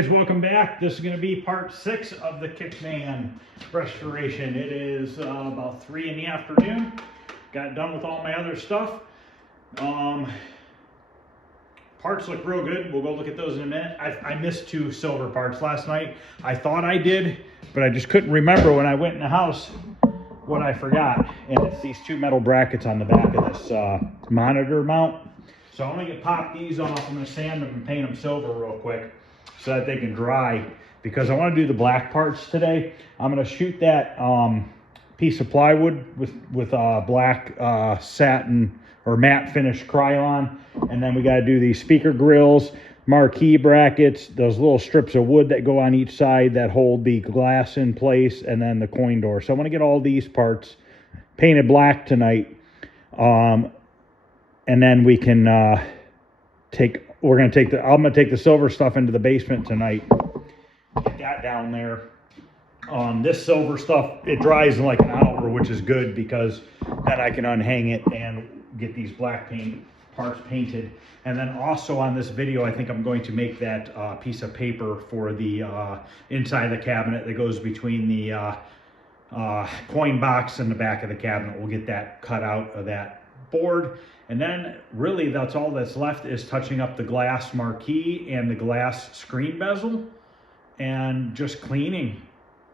guys, welcome back. This is going to be part 6 of the Kickman restoration. It is about 3 in the afternoon. Got done with all my other stuff. Parts look real good. We'll go look at those in a minute. I missed 2 silver parts last night. I thought I did, but I just couldn't remember when I went in the house what I forgot. And it's these 2 metal brackets on the back of this monitor mount. So I'm going to pop these off. I'm going to sand them and paint them silver real quick so that they can dry, because I want to do the black parts today. I'm going to shoot that piece of plywood with black satin or matte finish Krylon, and then we got to do these speaker grills, marquee brackets, those little strips of wood that go on each side that hold the glass in place, and then the coin door. So I want to get all these parts painted black tonight, and then we can I'm going to take the silver stuff into the basement tonight. Get that down there. This silver stuff, it dries in like an hour, which is good, because then I can unhang it and get these black paint parts painted. And then also on this video, I think I'm going to make that piece of paper for the inside of the cabinet that goes between the coin box and the back of the cabinet. We'll get that cut out of that board. And then really that's all that's left, is touching up the glass marquee and the glass screen bezel, and just cleaning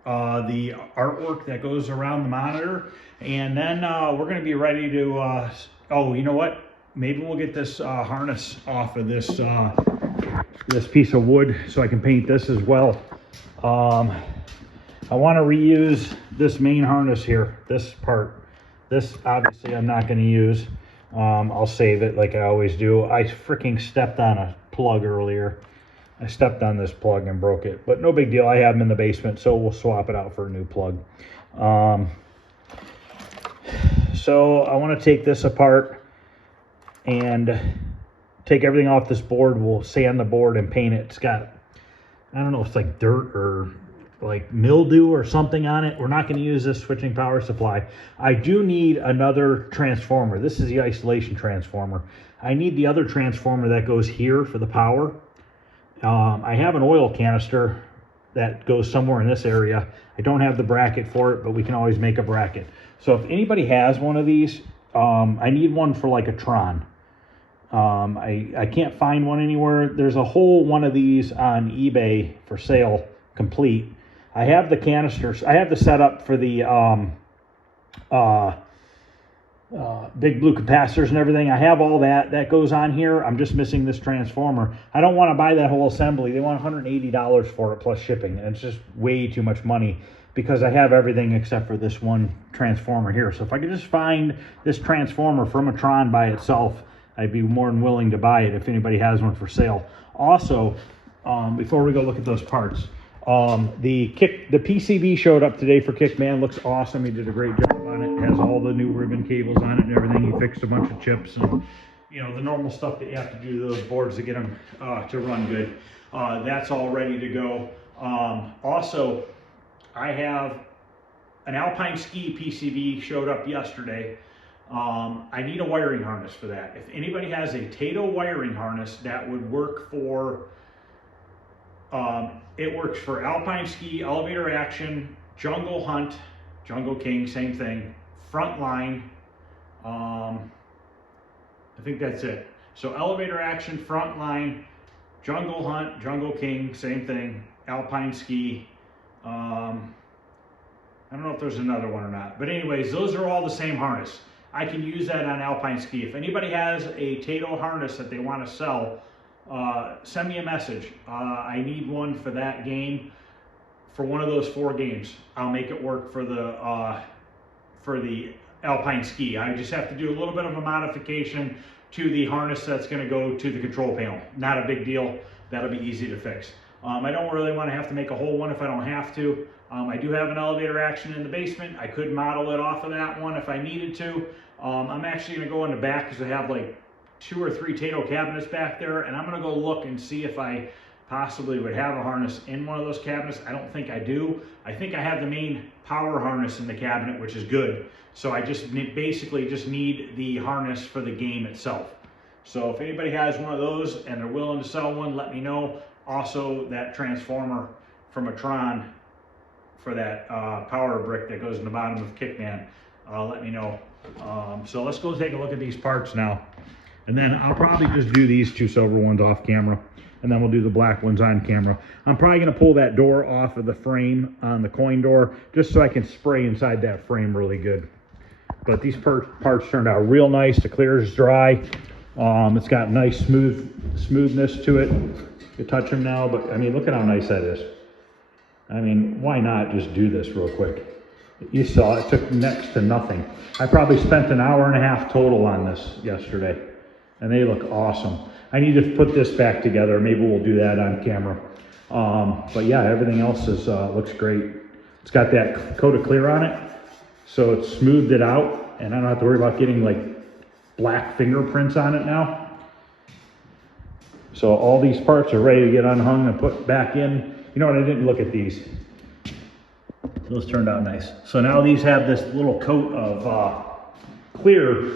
the artwork that goes around the monitor. And then we're going to be ready to, oh, you know what? Maybe we'll get this harness off of this this piece of wood so I can paint this as well. I want to reuse this main harness here, this part. This obviously I'm not going to use. I'll save it like I always do. I freaking stepped on a plug earlier. I stepped on this plug and broke it, but no big deal. I have them in the basement, so we'll swap it out for a new plug. So I want to take this apart and take everything off this board. We'll sand the board and paint it. It's got, I don't know if it's like dirt or like mildew or something on it. We're not going to use this switching power supply. I do need another transformer. This is the isolation transformer. I need the other transformer that goes here for the power. I have an oil canister that goes somewhere in this area. I don't have the bracket for it, but we can always make a bracket. So if anybody has one of these, I need one for like a Tron. I can't find one anywhere. There's a whole one of these on eBay for sale, complete. I have the canisters. I have the setup for the big blue capacitors and everything. I have all that. That goes on here. I'm just missing this transformer. I don't want to buy that whole assembly. They want $180 for it plus shipping, and it's just way too much money, because I have everything except for this one transformer here. So if I could just find this transformer from a Tron by itself, I'd be more than willing to buy it if anybody has one for sale. Also, before we go look at those parts, the PCB showed up today for Kickman. Looks awesome. He did a great job on it. It has all the new ribbon cables on it and everything. He fixed a bunch of chips and, you know, the normal stuff that you have to do to those boards to get them to run good. That's all ready to go. Also, I have an Alpine Ski PCB showed up yesterday. I need a wiring harness for that. If anybody has a Tato wiring harness that would work for, it works for Alpine Ski, Elevator Action, Jungle Hunt, Jungle King, same thing, Frontline. I think that's it. So Elevator Action, Frontline, Jungle Hunt, Jungle King, same thing, Alpine Ski. I don't know if there's another one or not, but anyways, those are all the same harness. I can use that on Alpine Ski. If anybody has a Tato harness that they want to sell, send me a message. I need one for that game, for one of those 4 games. I'll make it work for the Alpine Ski. I just have to do a little bit of a modification to the harness that's going to go to the control panel. Not a big deal. That'll be easy to fix. I don't really want to have to make a whole one if I don't have to. I do have an Elevator Action in the basement. I could model it off of that one if I needed to. I'm actually going to go in the back, because I have like 2 or 3 Tato cabinets back there, and I'm going to go look and see if I possibly would have a harness in one of those cabinets. I don't think I do. I think I have the main power harness in the cabinet, which is good. So I just basically just need the harness for the game itself. So if anybody has one of those and they're willing to sell one, let me know. Also, that transformer from a Tron for that power brick that goes in the bottom of Kickman, let me know. So let's go take a look at these parts now. And then I'll probably just do these two silver ones off camera, and then we'll do the black ones on camera. I'm probably gonna pull that door off of the frame on the coin door, just so I can spray inside that frame really good. But these parts turned out real nice. The clear is dry. It's got nice smoothness to it. You touch them now, but I mean, look at how nice that is. I mean, why not just do this real quick? You saw it took next to nothing. I probably spent an hour and a half total on this yesterday, and they look awesome. I need to put this back together. Maybe we'll do that on camera. But yeah, everything else is looks great. It's got that coat of clear on it, so it's smoothed it out, and I don't have to worry about getting like black fingerprints on it now. So all these parts are ready to get unhung and put back in. You know what, I didn't look at these. Those turned out nice. So now these have this little coat of clear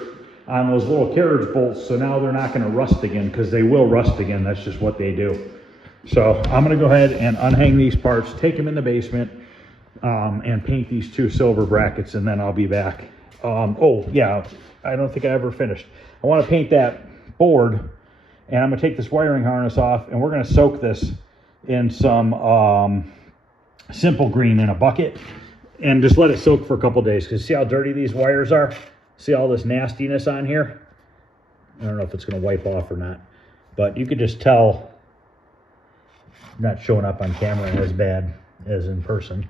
on those little carriage bolts, so now they're not gonna rust again, because they will rust again. That's just what they do. So I'm gonna go ahead and unhang these parts, take them in the basement, and paint these two silver brackets, and then I'll be back. Oh yeah, I don't think I ever finished. I wanna paint that board, and I'm gonna take this wiring harness off, and we're gonna soak this in some simple green in a bucket, and just let it soak for a couple days, because see how dirty these wires are? See all this nastiness on here? I don't know if it's gonna wipe off or not, but you could just tell not showing up on camera as bad as in person.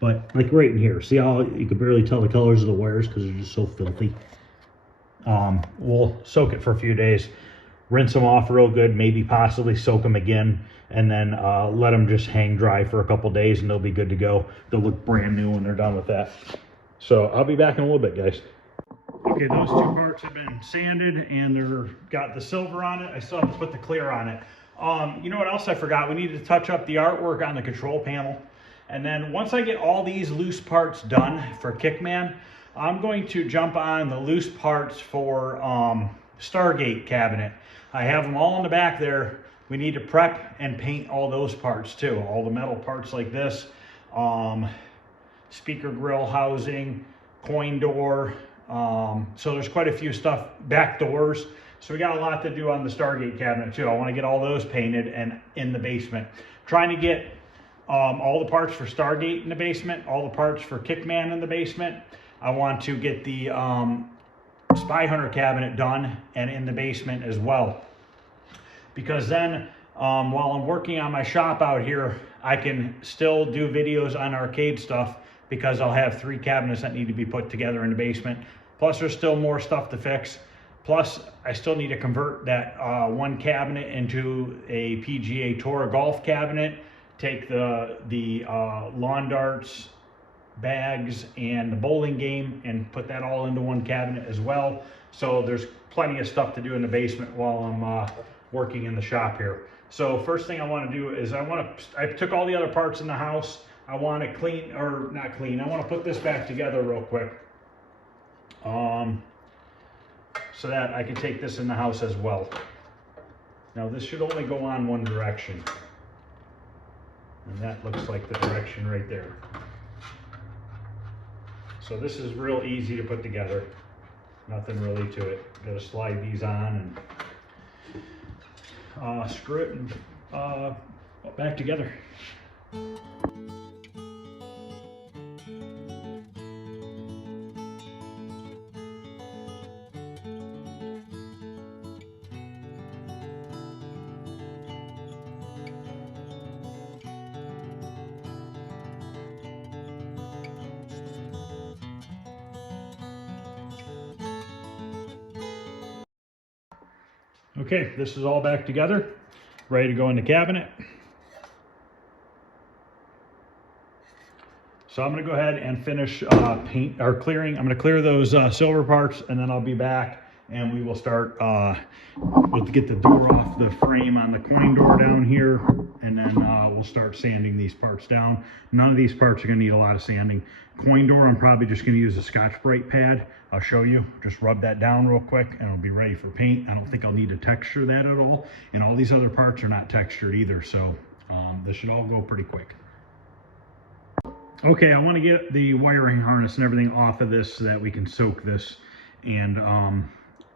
But like right in here, see how you can barely tell the colors of the wires because they're just so filthy. We'll soak it for a few days, rinse them off real good, maybe possibly soak them again, and then let them just hang dry for a couple days, and they'll be good to go. They'll look brand new when they're done with that. So I'll be back in a little bit, guys. Okay, those two parts have been sanded, and they're got the silver on it. I still have to put the clear on it. You know what else I forgot? We need to touch up the artwork on the control panel. And then once I get all these loose parts done for Kickman, I'm going to jump on the loose parts for Stargate cabinet. I have them all in the back there. We need to prep and paint all those parts too. All the metal parts like this, speaker grill housing, coin door. So there's quite a few stuff, back doors. So we got a lot to do on the Stargate cabinet too. I want to get all those painted and in the basement. Trying to get all the parts for Stargate in the basement, all the parts for Kickman in the basement. I want to get the Spy Hunter cabinet done and in the basement as well. Because then while I'm working on my shop out here, I can still do videos on arcade stuff, because I'll have 3 cabinets that need to be put together in the basement. Plus there's still more stuff to fix. Plus I still need to convert that one cabinet into a PGA Tour golf cabinet, take the lawn darts, bags, and the bowling game, and put that all into one cabinet as well. So there's plenty of stuff to do in the basement while I'm working in the shop here. So first thing I want to do is I took all the other parts in the house. I want to clean, or not clean, I want to put this back together real quick, so that I can take this in the house as well. Now this should only go on one direction, and that looks like the direction right there. So this is real easy to put together, nothing really to it. Got to slide these on and screw it and back together. Okay, this is all back together, ready to go in the cabinet. So I'm going to go ahead and finish paint or clearing. I'm going to clear those silver parts, and then I'll be back and we will start, we'll get the door off the frame on the coin door down here, and then we'll start sanding these parts down. None of these parts are going to need a lot of sanding. Coin door, I'm probably just going to use a Scotch-Brite pad. I'll show you. Just rub that down real quick and it'll be ready for paint. I don't think I'll need to texture that at all. And all these other parts are not textured either, so this should all go pretty quick. Okay, I want to get the wiring harness and everything off of this so that we can soak this and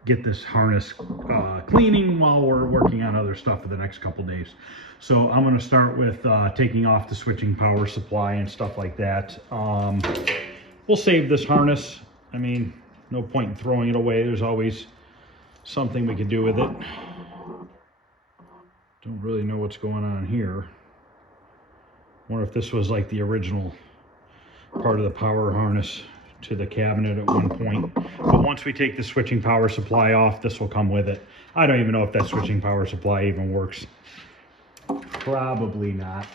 get this harness cleaning while we're working on other stuff for the next couple days. So I'm going to start with taking off the switching power supply and stuff like that. We'll save this harness. I mean, no point in throwing it away. There's always something we can do with it. Don't really know what's going on here. Wonder if this was like the original part of the power harness to the cabinet at one point. But once we take the switching power supply off, this will come with it. I don't even know if that switching power supply even works. Probably not.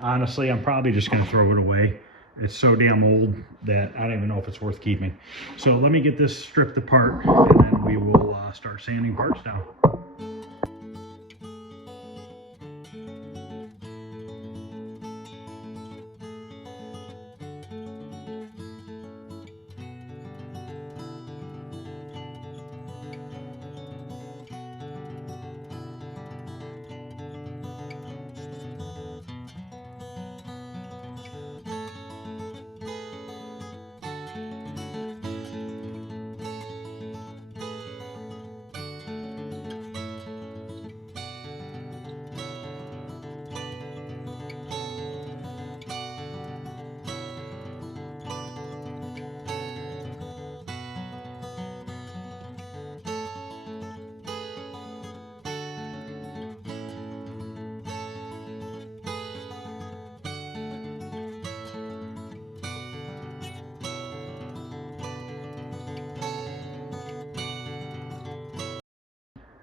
Honestly, I'm probably just going to throw it away. It's so damn old that I don't even know if it's worth keeping. So let me get this stripped apart and then we will start sanding parts down.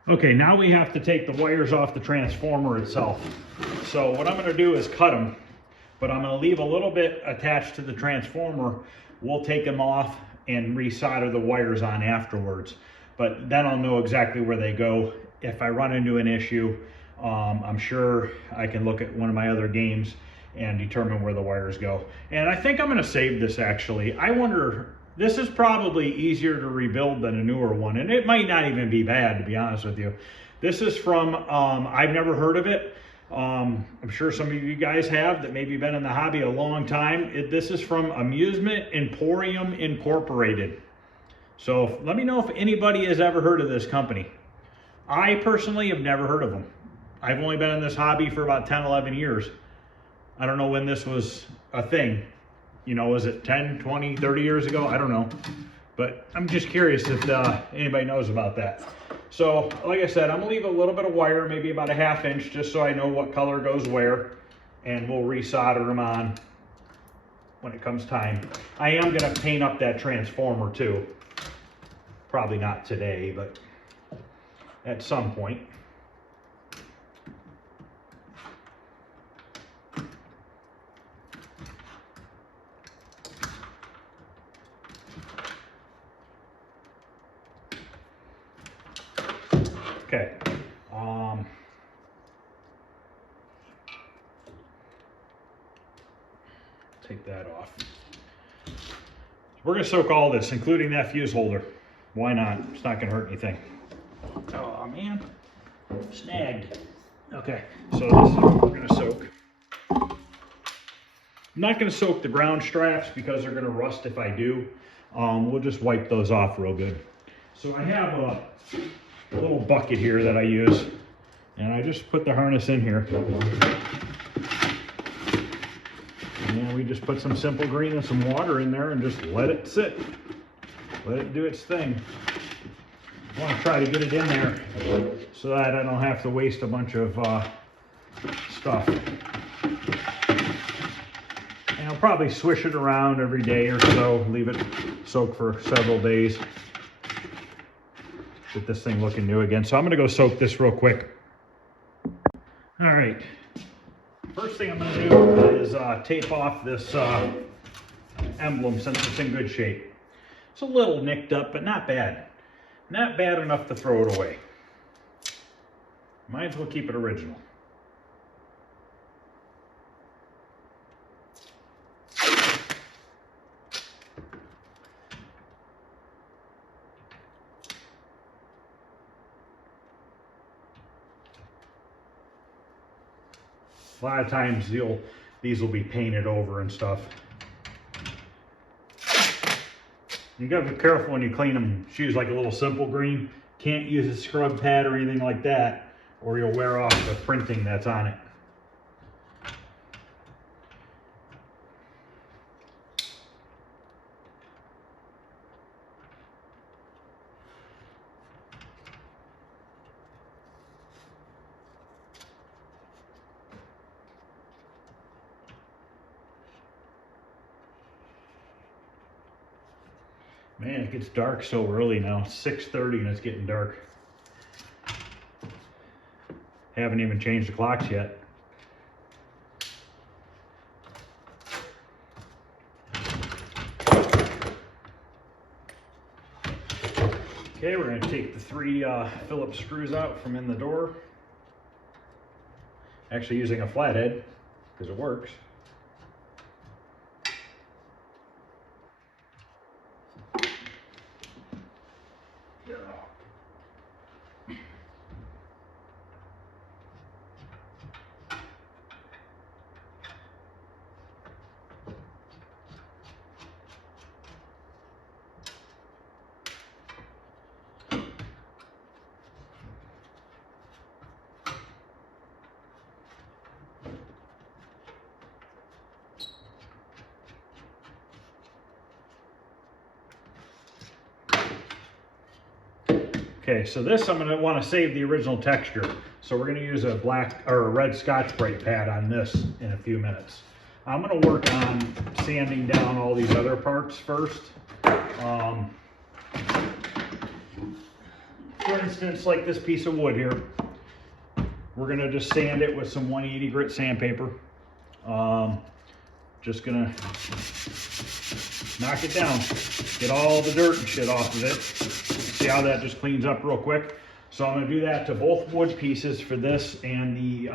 Okay, now we have to take the wires off the transformer itself. So what I'm going to do is cut them, but I'm going to leave a little bit attached to the transformer. We'll take them off and resolder the wires on afterwards. But then I'll know exactly where they go. If I run into an issue, I'm sure I can look at one of my other games and determine where the wires go. And I think I'm going to save this actually. I wonder, this is probably easier to rebuild than a newer one, and it might not even be bad, to be honest with you. This is from, I've never heard of it. I'm sure some of you guys have that maybe been in the hobby a long time. This is from Amusement Emporium Incorporated. So let me know if anybody has ever heard of this company. I personally have never heard of them. I've only been in this hobby for about 10, 11 years. I don't know when this was a thing. You know, was it 10, 20, 30 years ago? I don't know. But I'm just curious if anybody knows about that. So, like I said, I'm going to leave a little bit of wire, maybe about a 1/2 inch, just so I know what color goes where. And we'll resolder them on when it comes time. I am going to paint up that transformer too. Probably not today, but at some point. Okay, take that off. We're gonna soak all this, including that fuse holder. Why not? It's not gonna hurt anything. Oh man, snagged. Okay, so this is what we're gonna soak. I'm not gonna soak the ground straps because they're gonna rust if I do. We'll just wipe those off real good. So I have a little bucket here that I use, and I just put the harness in here, and we just put some Simple Green and some water in there and just let it sit, let it do its thing. I want to try to get it in there so that I don't have to waste a bunch of stuff. And I'll probably swish it around every day or so, leave it soak for several days. Get this thing looking new again. So I'm gonna go soak this real quick. All right, first thing I'm gonna do is tape off this emblem since it's in good shape. It's a little nicked up, but not bad. not bad enough to throw it away. Might as well keep it original. A lot of times these will be painted over and stuff. You gotta be careful when you clean them. Choose like a little simple green. Can't use a scrub pad or anything like that, or you'll wear off the printing that's on it. Man, it gets dark so early now. It's 6:30 and it's getting dark. Haven't even changed the clocks yet. Okay, we're going to take the 3 Phillips screws out from in the door. Actually using a flathead because it works. Okay, so this I'm going to want to save the original texture. So we're going to use a black or a red Scotch-Brite pad on this in a few minutes. I'm going to work on sanding down all these other parts first. For instance, like this piece of wood here, we're going to just sand it with some 180 grit sandpaper. Just going to knock it down, get all the dirt and shit off of it. See how that just cleans up real quick? So I'm going to do that to both wood pieces for this and the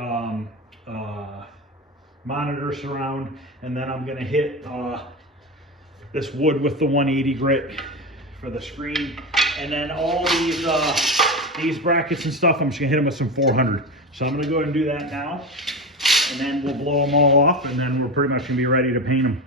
monitor surround, and then I'm going to hit this wood with the 180 grit for the screen, and then all these brackets and stuff I'm just going to hit them with some 400. So I'm going to go ahead and do that now, and then we'll blow them all off, and then we're pretty much going to be ready to paint them.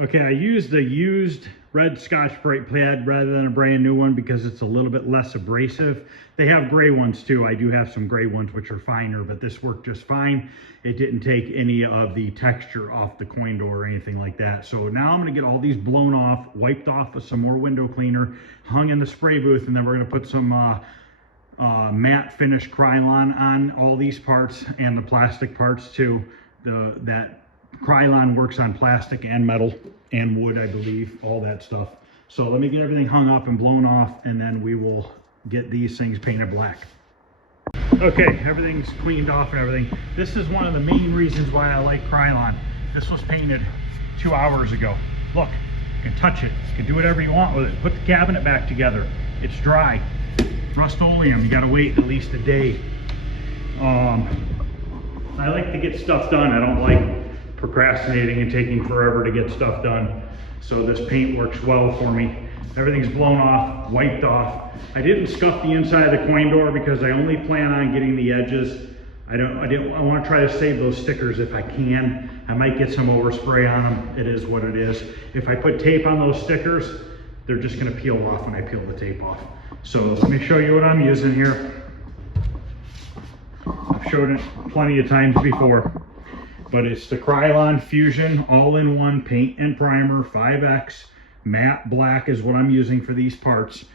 Okay, I used the used red Scotch-Brite pad rather than a brand new one because it's a little bit less abrasive. They have gray ones too. I do have some gray ones which are finer, but this worked just fine. It didn't take any of the texture off the coin door or anything like that. So now I'm gonna get all these blown off, wiped off with some more window cleaner, hung in the spray booth, and then we're gonna put some matte finish Krylon on all these parts and the plastic parts too. That Krylon works on plastic and metal and wood, I believe, all that stuff. So let me get everything hung up and blown off, and then we will get these things painted black. Okay, everything's cleaned off and everything. This is one of the main reasons why I like Krylon. This was painted 2 hours ago. Look, you can touch it. You can do whatever you want with it. Put the cabinet back together. It's dry. Rust-Oleum, you gotta wait at least a day. I like to get stuff done. I don't like procrastinating and taking forever to get stuff done. So this paint works well for me. Everything's blown off, wiped off. I didn't scuff the inside of the coin door because I only plan on getting the edges. I want to try to save those stickers if I can. I might get some overspray on them. It is what it is. If I put tape on those stickers, they're just going to peel off when I peel the tape off. So let me show you what I'm using here. I've showed it plenty of times before, but it's the Krylon Fusion all-in-one paint and primer 5X. Matte black is what I'm using for these parts.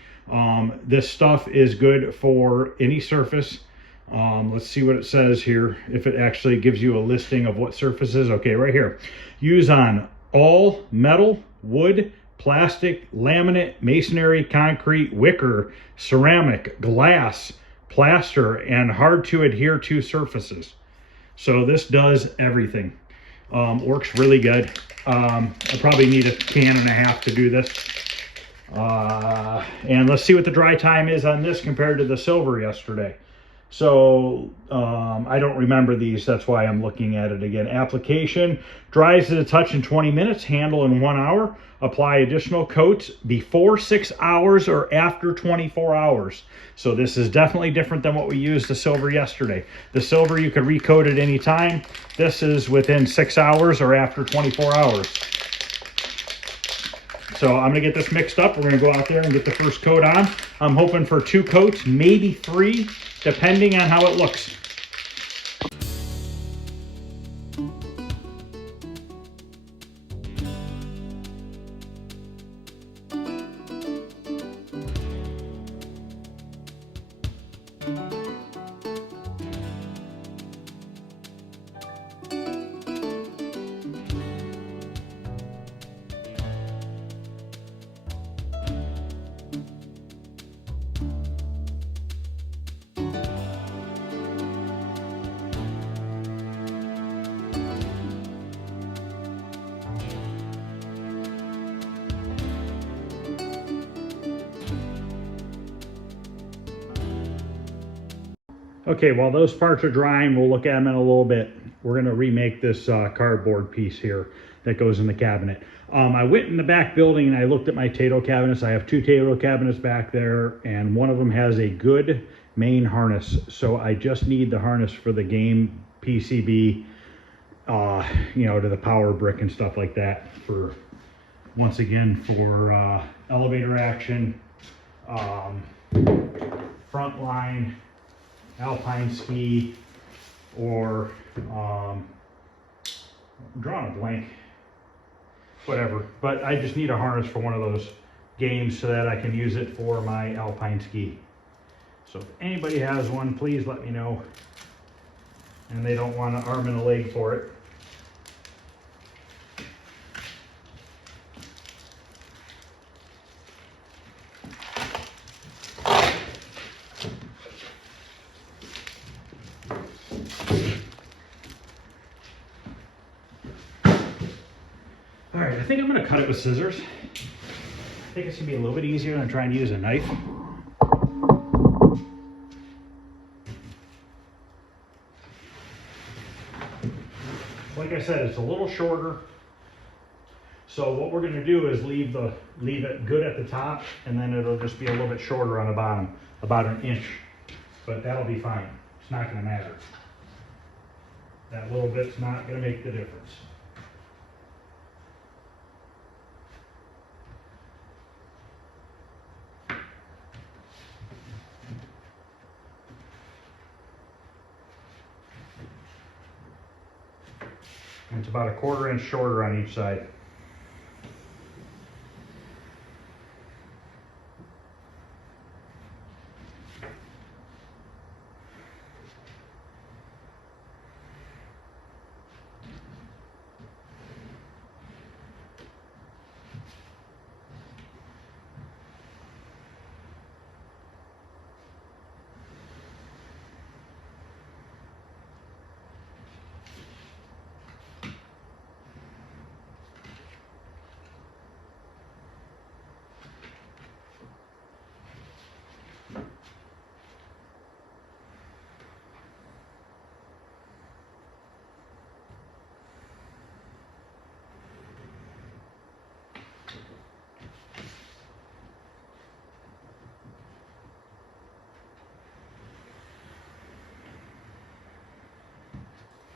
This stuff is good for any surface. Let's see what it says here, if it actually gives you a listing of what surfaces. Okay, right here. Use on all metal, wood, plastic, laminate, masonry, concrete, wicker, ceramic, glass, plaster, and hard to adhere to surfaces. So this does everything. Works really good. I probably need 1.5 cans to do this. And let's see what the dry time is on this compared to the silver yesterday. So I don't remember these, that's why I'm looking at it again. Application: dries to the touch in 20 minutes, handle in 1 hour. Apply additional coats before 6 hours or after 24 hours. So this is definitely different than what we used the silver yesterday. The silver you could recoat at any time. This is within 6 hours or after 24 hours. So I'm gonna get this mixed up. We're gonna go out there and get the first coat on. I'm hoping for 2 coats, maybe 3, depending on how it looks. Okay, while those parts are drying, we'll look at them in a little bit. We're gonna remake this cardboard piece here that goes in the cabinet. I went in the back building and I looked at my Tato cabinets. I have 2 Tato cabinets back there, and one of them has a good main harness. So I just need the harness for the game PCB, you know, to the power brick and stuff like that, for, once again, for elevator action, front line, alpine ski, or I'm drawing a blank, whatever. But I just need a harness for one of those games so that I can use it for my alpine ski. So if anybody has one, please let me know. And they don't want an arm and a leg for it. All right, I think I'm gonna cut it with scissors. I think it's gonna be a little bit easier than trying to use a knife. Like I said, it's a little shorter. So what we're gonna do is leave it good at the top, and then it'll just be a little bit shorter on the bottom, about 1 inch. But that'll be fine. It's not gonna matter. That little bit's not gonna make the difference. And it's about 1/4 inch shorter on each side.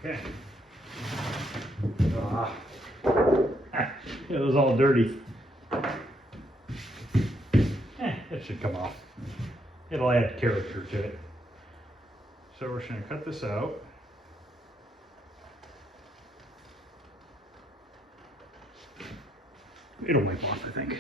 Okay. It was all dirty. It should come off. it'll add character to it. So we're just gonna cut this out. It'll wipe off, I think.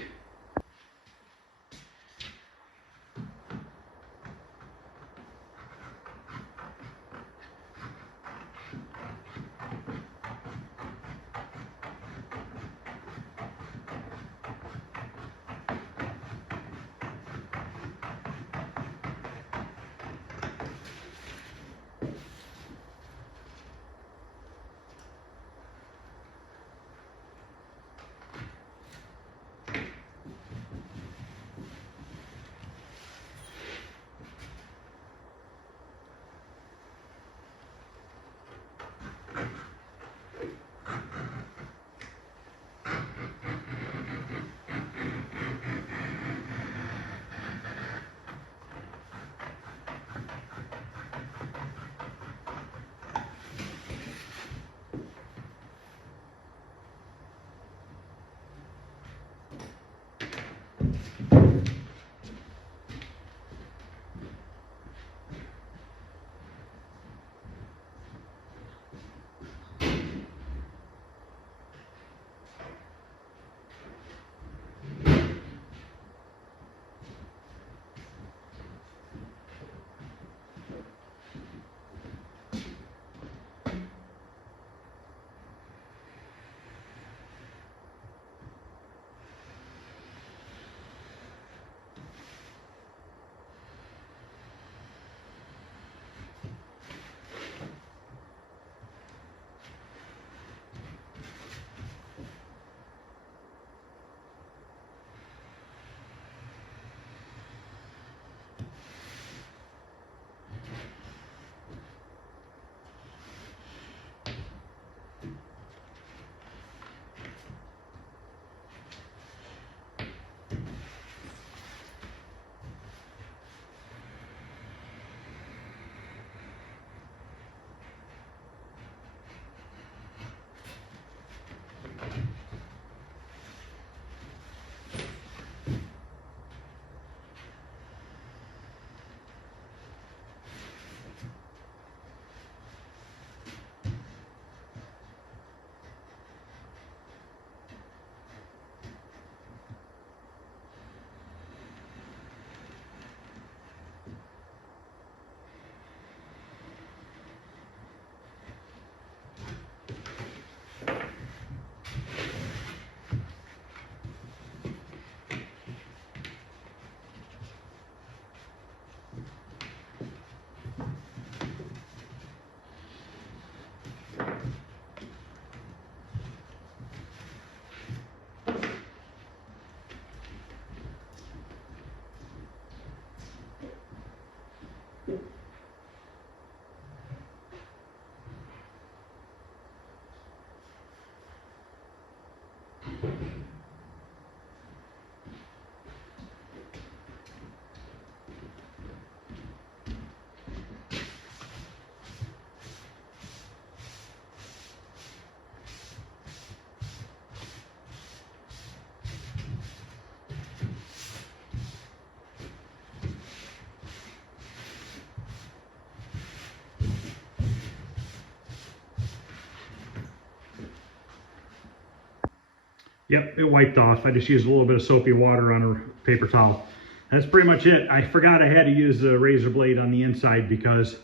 Yep, it wiped off. I just used a little bit of soapy water on a paper towel. That's pretty much it. I forgot I had to use the razor blade on the inside because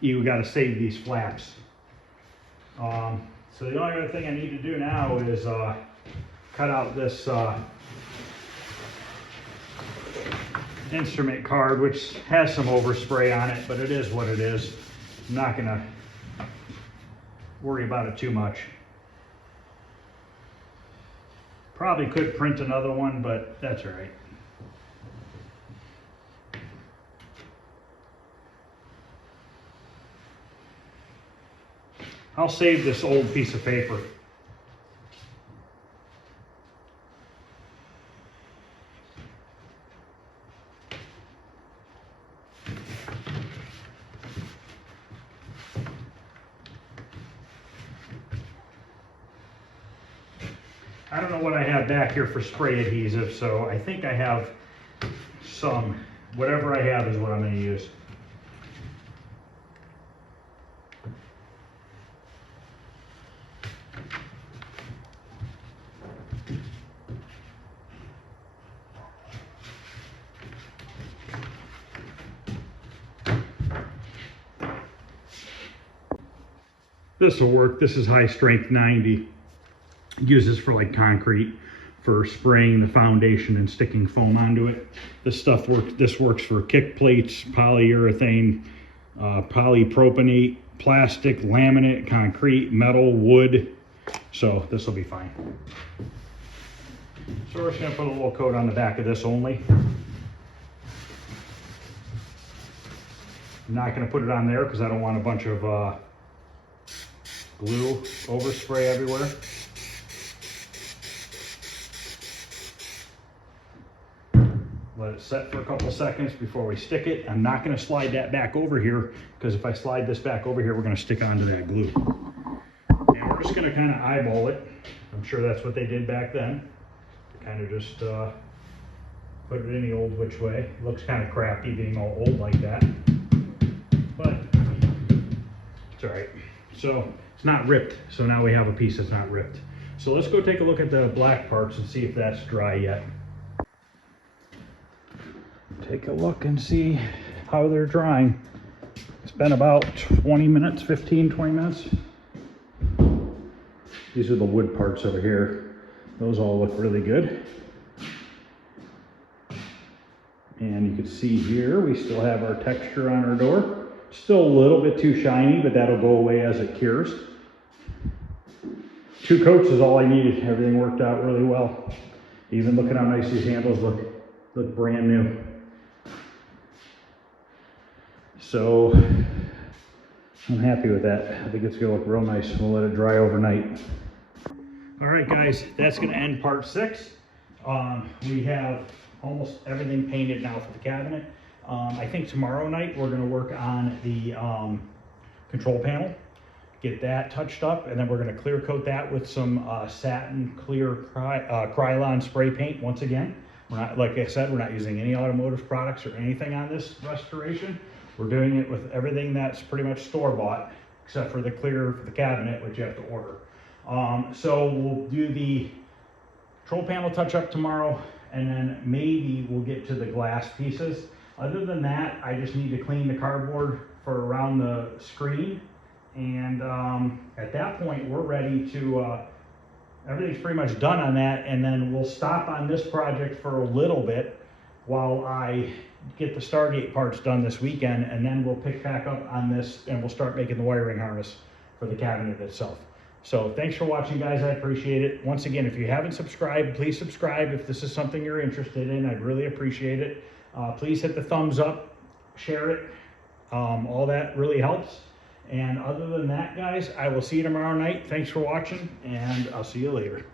you got to save these flaps. So the only other thing I need to do now is cut out this instrument card, which has some overspray on it, but it is what it is. I'm not gonna worry about it too much. Probably could print another one, but that's all right. I'll save this old piece of paper. I don't know what I have back here for spray adhesive, so I think I have some whatever I have is what I'm going to use. This will work. This is high strength 90. Uses for like concrete, for spraying the foundation and sticking foam onto it. This stuff works. This works for kick plates, polyurethane, polypropylene, plastic, laminate, concrete, metal, wood. So this will be fine. So we're just going to put a little coat on the back of this only. I'm not going to put it on there because I don't want a bunch of glue overspray everywhere. Let it set for a couple seconds before we stick it. I'm not going to slide that back over here because if I slide this back over here, we're going to stick onto that glue. And we're just going to kind of eyeball it. I'm sure that's what they did back then. Kind of just put it any old which way. It looks kind of crappy being all old like that, but it's all right. So it's not ripped. So now we have a piece that's not ripped. So let's go take a look at the black parts and see if that's dry yet. Take a look and see how they're drying. It's been about 20 minutes, 15, 20 minutes. These are the wood parts over here. Those all look really good. And you can see here, we still have our texture on our door. Still a little bit too shiny, but that'll go away as it cures. 2 coats is all I needed. Everything worked out really well. Even look at how nice these handles look brand new. So I'm happy with that. I think it's gonna look real nice. We'll let it dry overnight. All right, guys, that's gonna end part 6. We have almost everything painted now for the cabinet. I think tomorrow night we're gonna work on the control panel, get that touched up, and then we're gonna clear coat that with some satin clear Krylon spray paint once again. We're not, like I said, we're not using any automotive products or anything on this restoration. We're doing it with everything that's pretty much store-bought, except for the clear for the cabinet, which you have to order. So we'll do the control panel touch-up tomorrow, and then maybe we'll get to the glass pieces. Other than that, I just need to clean the cardboard for around the screen, and at that point, we're ready to, everything's pretty much done on that, and then we'll stop on this project for a little bit while I get the Stargate parts done this weekend, and then we'll pick back up on this and we'll start making the wiring harness for the cabinet itself. So thanks for watching, guys. I appreciate it. Once again, if you haven't subscribed, please subscribe if this is something you're interested in. I'd really appreciate it. Please hit the thumbs up, share it. All that really helps. And other than that, guys, I will see you tomorrow night. Thanks for watching, and I'll see you later.